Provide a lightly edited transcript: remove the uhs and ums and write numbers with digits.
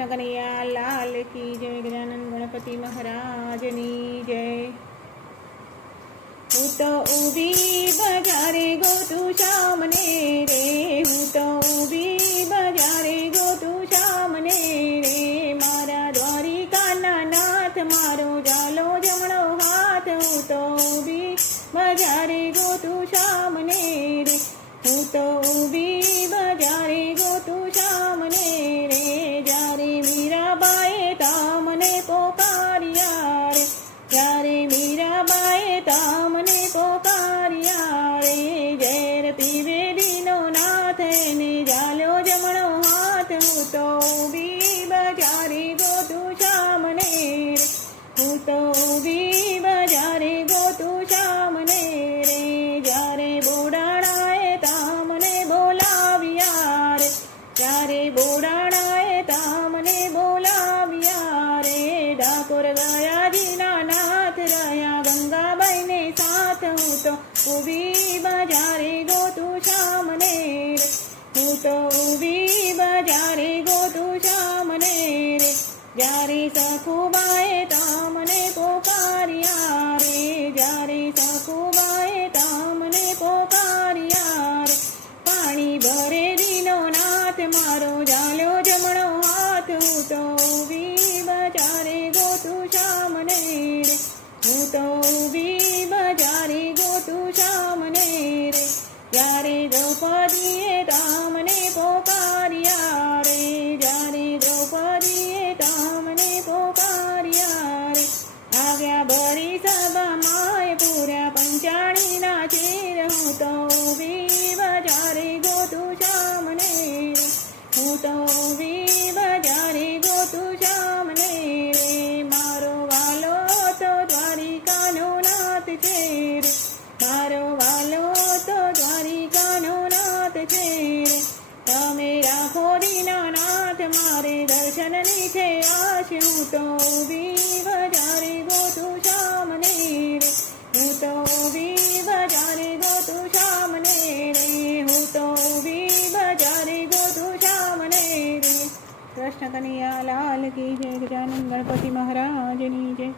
कृष्ण कन्हैया लाल की जय। गजानन गणपति महाराजनी जय। हूँ तो ऊभी बजारे गोतू सामने रे, हूँ तो ऊभी बजारे गोतू सामने रे। मारा द्वारिकाना नाथ मारो जालो जमणो हाथ, हूँ तो ऊभी बजारे गोतू सामने रे, हूँ तो ऊभी बजारे गोतू सामने रे। जारे मीराबाए तामने पोकारिया रे, जारे मीराबाए तामने पोकारिया रे। ઝેર પીવે દીનો નાથ એને જાલ્યો જમણો હાથ, હું તો ઊભી બજારે ગોતું સામને રે, હું તો ઊભી બજારે ગોતું સામને રે। જ્યારે બોડાણાએ તામને બોલાવ્યા રે, ત્યારે બોડાણાએ તામને બોલાવ્યા રે। ડાકોર ગયાજીના નાથ રહ્યા ગંગાબાઈને સાથ, હું તો ઊભી બજારે ગોતું સામને રે, હું તો ઊભી બજારે ગોતું સામને રે। જ્યારે સખુબાએ તામને પોકાર્યા રે, જ્યારે સખુબાએ તામને પોકાર્યા રે। પાણી ભરે દીનો નાથ મારો જાલ્યો જમણો હાથ, હું તો ઊભી બજારે ગોતું સામને રે, હું તો ઊભી બજારે ગોતું સામને રે। જ્યારે દ્રૌપદીએ તામને પોકાર્યા રે, જ્યારે દ્રૌપદીએ તામને પોકાર્યા રે। આવ્યા બળી સભામાં પૂર્યા પંચાણીના ચેર, હું તો ઊભી બજારે ગોતું સામને રે, હું તો ઊભી બજારે ગોતું સામને રે। મારો વાલો તો દ્વારિકાનો નાથ છે રે, મારો વાલો તો દ્વારિકાનો નાથ છે રે। તમે રાખો દીનાનાથ મારે દર્શનની છે આશ, હું તો ઊભી બજારે ગોતું સામને રે, હું તો ઊભી બજારે ગોતું સામને રે, હું તો ઊભી બજારે ગોતું સામને રે। कृष्ण कन्हैया लाल की जय। गजानन गणपति महाराजनी जय।